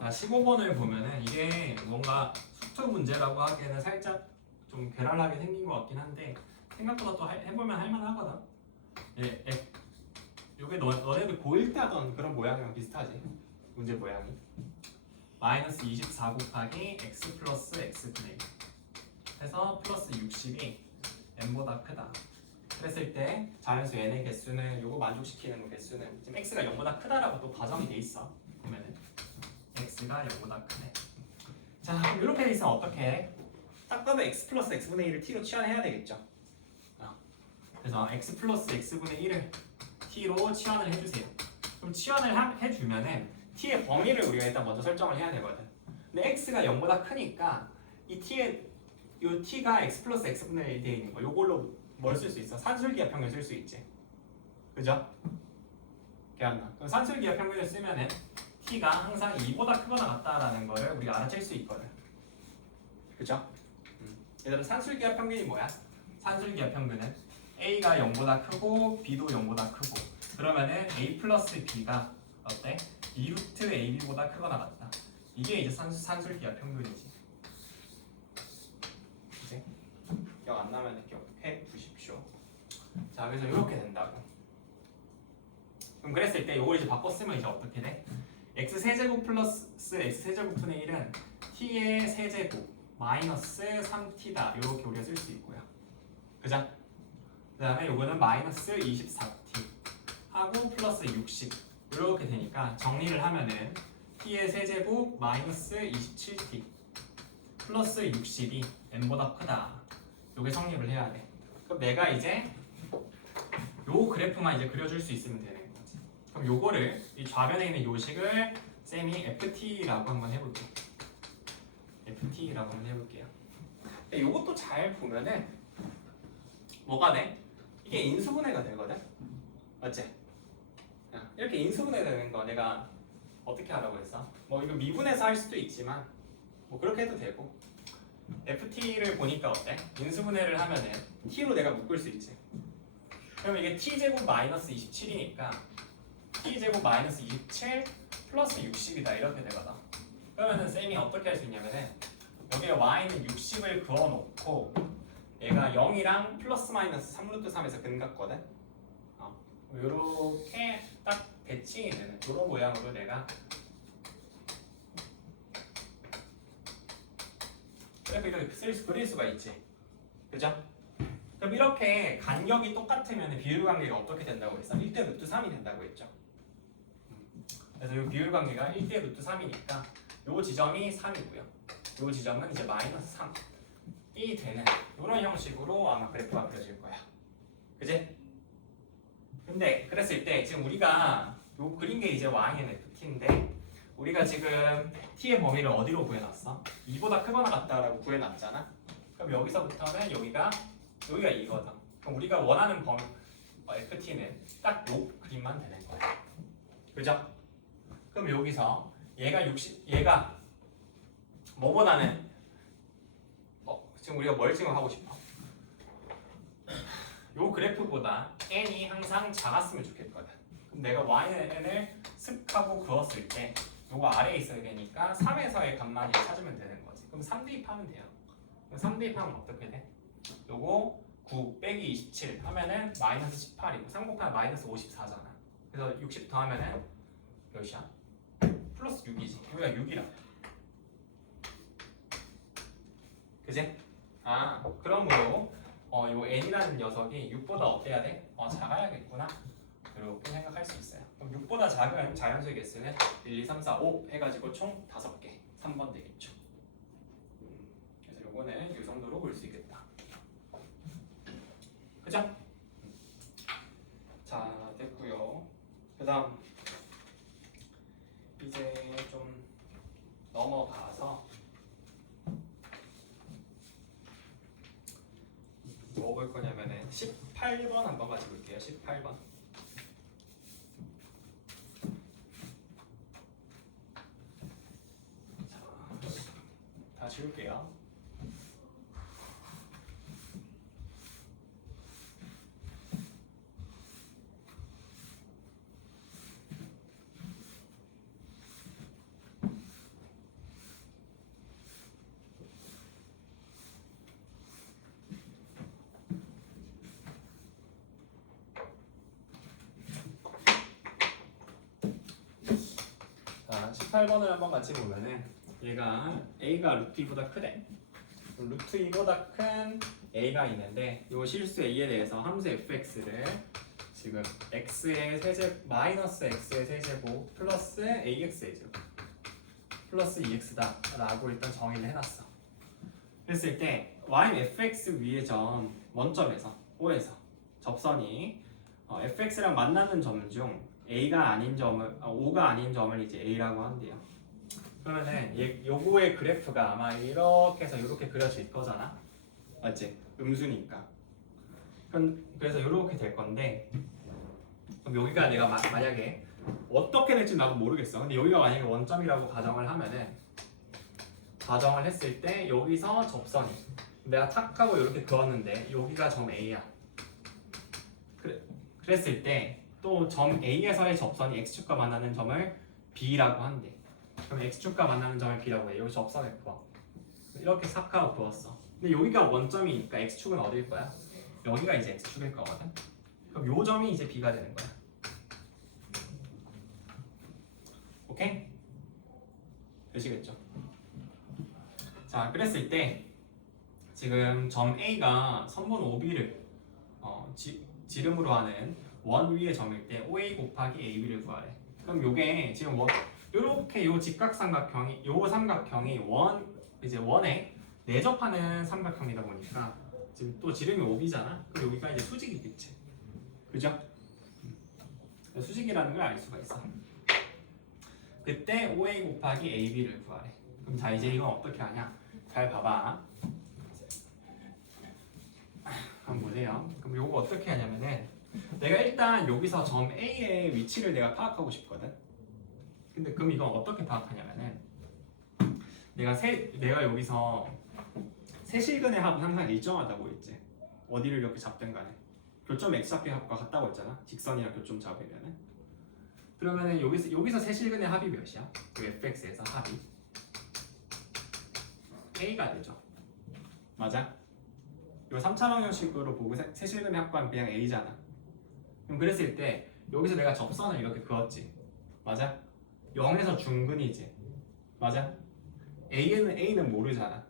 아, 15번을 보면은 이게 뭔가 수트 문제라고 하기에는 살짝 좀 괴랄하게 생긴 것 같긴 한데 생각보다 또 해보면 할만하거든. 예, 요게 너네들 고1 때 하던 그런 모양이랑 비슷하지. 문제 모양이 마이너스 24 곱하기 x 플러스 x분의 1 해서 플러스 60이 n보다 크다. 그랬을 때 자연수 n의 개수는 요거 만족시키는 개수는 지금 x가 0보다 크다라고 또 가정이 돼 있어. 보면은 x가 0보다 크네. 자, 그럼 이렇게 돼 있으면 어떻게 해? 딱 봐도 x 플러스 x분의 1을 t로 치환해야 되겠죠. 그래서 x 플러스 x분의 1을 t로 치환을 해주세요. 그럼 치환을 해주면은 t의 범위를 우리가 일단 먼저 설정을 해야 되거든. 근데 x가 0보다 크니까 이 요 t가 x 플러스 x분의 1 되어 있는 거 요걸로 뭘 쓸 수 있어? 산술기하평균 쓸 수 있지. 그죠? 기억나? 그럼 산술기하평균을 쓰면은 t가 항상 2보다 크거나 같다라는 거를 우리가 알아챌 수 있거든. 그죠? 얘들아 산술기하평균이 뭐야? 산술기하평균은 a가 0보다 크고 b도 0보다 크고 그러면은 a 플러스 b가 어때? 2루트 ab보다 크거나 같다. 이게 이제 산술기하평균이지. 그치? 기억 안 나면 기억해 두십시오. 자, 그래서 이렇게 된다고. 그럼 그랬을 때 이걸 이제 바꿔 쓰면 이제 어떻게 돼? x 세제곱 플러스 x 세제곱분의 1은 t의 세제곱 마이너스 3t다 이렇게 우리가 쓸 수 있고요. 그죠? 그 다음에 요거는 마이너스 24t 하고 플러스 60 이렇게 되니까 정리를 하면은 t의 세제곱 마이너스 27t 플러스 60이 n보다 크다. 요게 성립을 해야 돼. 그럼 내가 이제 요 그래프만 이제 그려줄 수 있으면 되는 거지. 그럼 요거를 이 좌변에 있는 요식을 쌤이 ft라고 한번 해볼게. ft라고 한번 해볼게요. 근데 요것도 잘 보면은 뭐가 돼? 이게 인수분해가 되거든. 맞지? 이렇게 인수분해 되는 거 내가 어떻게 하라고 했어? 뭐 이거 미분해서 할 수도 있지만 뭐 그렇게 해도 되고 ft를 보니까 어때? 인수분해를 하면은 t로 내가 묶을 수 있지. 그럼 이게 t제곱 마이너스 27이니까 t제곱 마이너스 27 플러스 60이다 이렇게 되거든. 그러면은 쌤이 어떻게 할 수 있냐면은 여기에 y는 60을 그어놓고 얘가 0이랑 플러스 마이너스 3루트 3에서 근같거든. 요렇게 딱 대칭이 되는 그런 모양으로 내가 그래프를 그릴 수가 있지. 그죠? 그럼 이렇게 간격이 똑같으면 비율관계가 어떻게 된다고 했어? 1대 루트 3이 된다고 했죠. 그래서 이 비율관계가 1대 루트 3이니까 요 지점이 3이고요. 요 지점은 이제 마이너스 3이 되는 이런 형식으로 아마 그래프가 그려질 거야. 그지? 근데 그랬을 때 지금 우리가 요 그린 게 이제 y는 ft인데 우리가 지금 t의 범위를 어디로 구해놨어? 2보다 크거나 같다라고 구해놨잖아. 그럼 여기서부터는 여기가 2거든. 그럼 우리가 원하는 범위 ft는 딱 요 그림만 되는 거야. 그죠? 그럼 여기서 얘가 뭐보다는 지금 우리가 뭘 지금 하고 싶어? 요 그래프보다 n이 항상 작았으면 좋겠거든. 그럼 내가 yn을 슥 하고 그었을 때 요거 아래에 있어야 되니까 3에서의 값만 찾으면 되는 거지. 그럼 3 대입하면 돼요. 그럼 3 대입하면 어떻게 돼? 요거 9 빼기 27 하면은 마이너스 18이고 3 곱하면 마이너스 54잖아. 그래서 60 더하면은 몇이야? 플러스 6이지. 여기가 6이라. 그지? 그러므로 요 n이라는 녀석이 6보다 어때야 돼? 작아야겠구나. 이렇게 생각할 수 있어요. 그럼 6보다 작은 자연수의 개수는 1, 2, 3, 4, 5 해가지고 총 5개. 3번 되겠죠. 그래서 요거는 이 정도로 볼 수 있겠다. 그죠? 자, 됐고요. 그 다음 이제 좀 넘어가서 뭐 볼 거냐면은 18번 한번 가지고 올게요. 18번. 자, 다 지울게요. 자, 18번을 한번 같이 보면은 얘가 a가 루트 2보다 크대. 루트 2보다 큰 a가 있는데 이 실수 a에 대해서 함수 fx를 지금 x의 세제곱 마이너스 x의 세제곱 플러스 ax의 제곱 플러스 2x다 라고 일단 정의를 해놨어. 그랬을 때 y는 fx 위의 점 원점에서 O에서 접선이 fx랑 만나는 점 중 a가 아닌 점을 O가 아닌 점을 이제 a라고 한대요. 그러면은 요거의 그래프가 아마 이렇게 해서 이렇게 그려질 거잖아. 맞지? 음수니까. 그래서 이렇게 될 건데 그럼 여기가 내가 만약에 어떻게 될지 나도 모르겠어. 근데 여기가 만약에 원점이라고 가정을 하면은 가정을 했을 때 여기서 접선이 내가 탁 하고 이렇게 그었는데 여기가 점 A야. 그랬을 때 또 점 A에서의 접선이 X축과 만나는 점을 B라고 한대. 그럼 X축과 만나는 점을 B라고 해. 여기 접선을 그어. 이렇게 싹 하고 그었어. 근데 여기가 원점이니까 X축은 어딜 거야? 여기가 이제 X축일 거거든. 그럼 요 점이 이제 B가 되는 거야. 오케이? 되시겠죠? 자, 그랬을 때 지금 점 A가 선분 OB를 지름으로 하는 원 위의 점일 때 OA 곱하기 AB를 구하래. 그럼 요게 지금 요렇게 요 직각삼각형이 요 삼각형이 이제 원에 내접하는 삼각형이다 보니까 지금 또 지름이 OB잖아. 그럼 여기가 이제 수직이겠지. 그죠? 수직이라는 걸 알 수가 있어. 그때 OA 곱하기 AB를 구하래. 그럼 자 이제 이건 어떻게 하냐? 잘 봐봐. 한번 보세요. 그럼 요거 어떻게 하냐면은 내가 일단 여기서 점 A의 위치를 내가 파악하고 싶거든. 근데 그럼 이건 어떻게 파악하냐면은 내가 여기서 세실근의 합은 항상 일정하다고 했지. 어디를 이렇게 잡든 간에 교점 x좌표합과 같다고 했잖아. 직선이랑 교점 잡으면은 그러면은 여기서 세실근의 합이 몇이야? 그 fx에서 합이 a가 되죠. 맞아? 요 3차원 형식으로 보고 세실근의 합과는 그냥 a잖아. 그럼 그랬을 때 여기서 내가 접선을 이렇게 그었지. 맞아? 0에서 중근이지. 맞아? A는 모르잖아.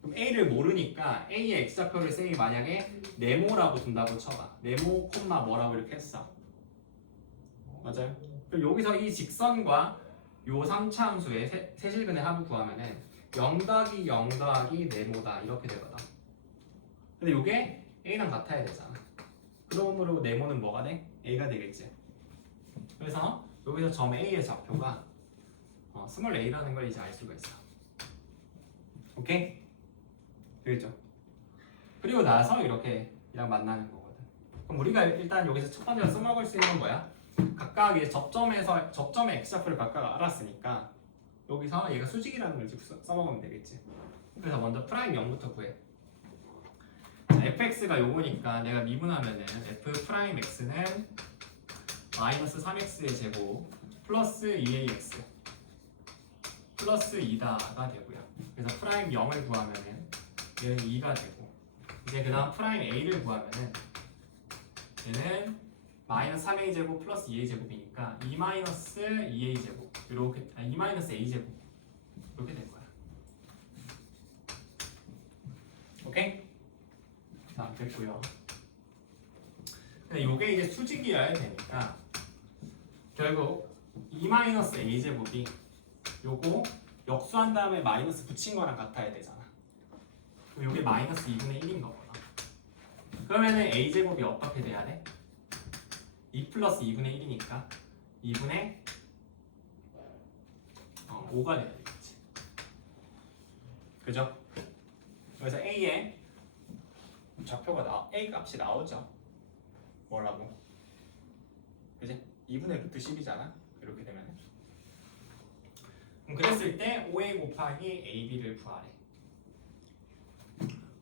그럼 A를 모르니까 A의 x좌표를 쌤이 만약에 네모라고 둔다고 쳐봐. 네모 콤마 뭐라고 이렇게 했어. 맞아요? 그럼 여기서 이 직선과 요 3차 함수의 세실근의 합을 구하면은 0 더하기 0 더하기 네모다 이렇게 되거든. 근데 요게 A랑 같아야 되잖아. 그러므로 네모는 뭐가 돼? A가 되겠지. 그래서 여기서 점 A의 좌표가 스몰 a라는 걸 이제 알 수가 있어. 오케이? 되겠죠? 그리고 나서 이렇게 이랑 만나는 거거든. 그럼 우리가 일단 여기서 첫 번째로 써먹을 수 있는 건 뭐야? 각각의 접점의 x좌표를 각각 알았으니까 여기서 얘가 수직이라는 걸 써먹으면 되겠지. 그래서 먼저 프라임 0부터 구해. 자, fx가 요거니까 내가 미분하면은 f 프라임 x는 마이너스 3x의 제곱 플러스 2ax 플러스 2다가 되고요. 그래서 프라임 0을 구하면은 얘는 2가 되고 이제 그 다음 프라임 a를 구하면은 얘는 마이너스 3a 제곱 플러스 2a 제곱이니까 2 마이너스 2a 제곱 이렇게 2 마이너스 a 제곱 이렇게 될 거야. 오케이? 자, 됐고요. 근데 요게 이제 수직이어야 되니까 결국 2-a제곱이 요거 역수한 다음에 마이너스 붙인 거랑 같아야 되잖아. 그럼 요게 마이너스 2분의 1인 거구나. 그러면은 a제곱이 어떻게 돼야 돼? 2 플러스 2분의 1이니까 2분의 5가 돼야 되겠지. 그죠? 그래서 a의 좌표가 a 값이 나오죠. 뭐라고? 그지? 2분의 루트 10이잖아. 이렇게 되면. 그럼 그랬을 때 5a 곱하기 ab를 구하래.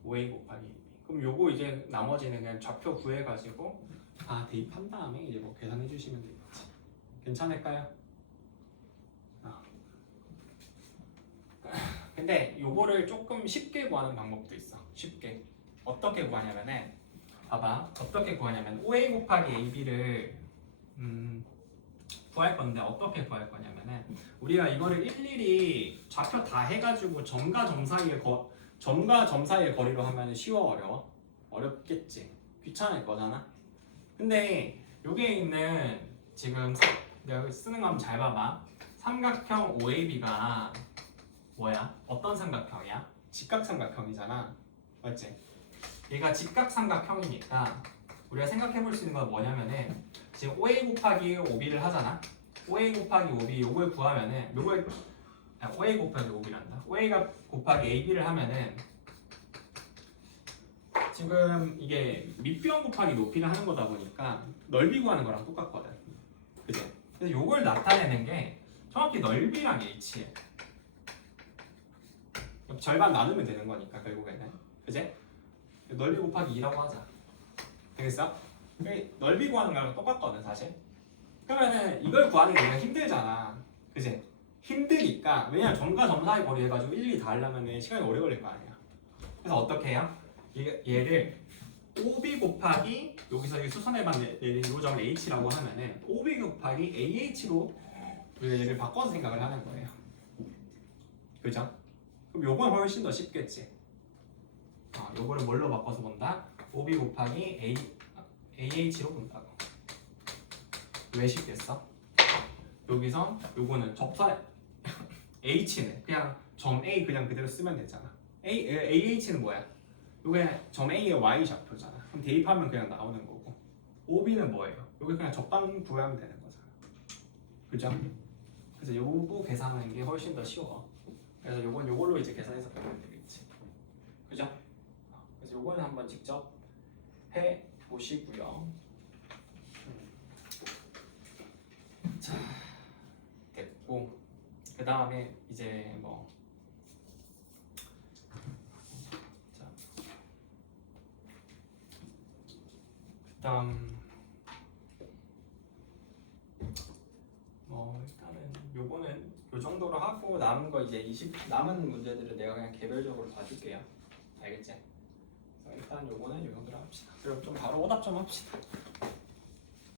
5a 곱하기 ab. 그럼 요거 이제 나머지는 그냥 좌표 구해가지고 다 대입한 다음에 이제 뭐 계산해 주시면 되겠지. 괜찮을까요? 근데 요거를 조금 쉽게 구하는 방법도 있어. 쉽게. 어떻게 구하냐면은 봐봐. 어떻게 구하냐면 5a 곱하기 ab를 구할 건데 어떻게 구할 거냐면은 우리가 이거를 일일이 좌표 다 해가지고 점과 점 사이의 거리로 하면 쉬워 어려워? 어렵겠지. 귀찮을 거잖아. 근데 여기에 있는 지금 내가 쓰는 거 한번 잘 봐봐. 삼각형 OAB가 뭐야? 어떤 삼각형이야? 직각삼각형이잖아. 맞지? 얘가 직각삼각형이니까 우리가 생각해 볼 수 있는 건 뭐냐면은 지금 5a 곱하기 5b를 하잖아. 5a 곱하기 5b 요걸 구하면은 요걸 5a 곱하기 5b란다. 5a 곱하기 ab를 하면은 지금 이게 밑변 곱하기 높이를 하는 거다 보니까 넓이 구하는 거랑 똑같거든. 그지? 그래서 요걸 나타내는 게 정확히 넓이랑 h에 절반 나누면 되는 거니까 결국에는. 그지? 넓이 곱하기 2라고 하자. 되겠어? 넓이 구하는 거랑 똑같거든 사실. 그러면은 이걸 구하는 게 우리가 힘들잖아. 그지? 힘드니까 왜냐면 점과 점 사이 거리 해가지고 일일이 다 하려면 시간이 오래 걸릴 거 아니야. 그래서 어떻게 해요? 얘를 OB 곱하기 여기서 이 수선해만 내린 이 점을 H라고 하면은 OB 곱하기 AH로 우리가 얘를 바꿔서 생각을 하는 거예요. 그죠? 그럼 요건 훨씬 더 쉽겠지. 요거를 뭘로 바꿔서 본다? OB 곱하기 AH로 본다고. 왜 쉽겠어? 여기서 요거는 접사 H는 그냥 점 A 그냥 그대로 쓰면 되잖아. AH는 뭐야? 요게 점 A의 Y 좌표잖아. 그럼 대입하면 그냥 나오는 거고. OB는 뭐예요? 요게 그냥 적방 구하면 되는 거잖아. 그죠? 그래서 요거 계산하는 게 훨씬 더 쉬워. 그래서 요건 요걸로 이제 계산해서 보면 되겠지. 그죠? 그래서 요거는 한번 직접 해 보시고요. 자, 됐고 그 다음에 이제 뭐 일단은 요거는 요 정도로 하고 남은 거 이제 남은 문제들을 내가 그냥 개별적으로 봐줄게요. 알겠지? 일단 요거는 요 정도로 합시다. 그럼 좀 바로 오답 좀 합시다.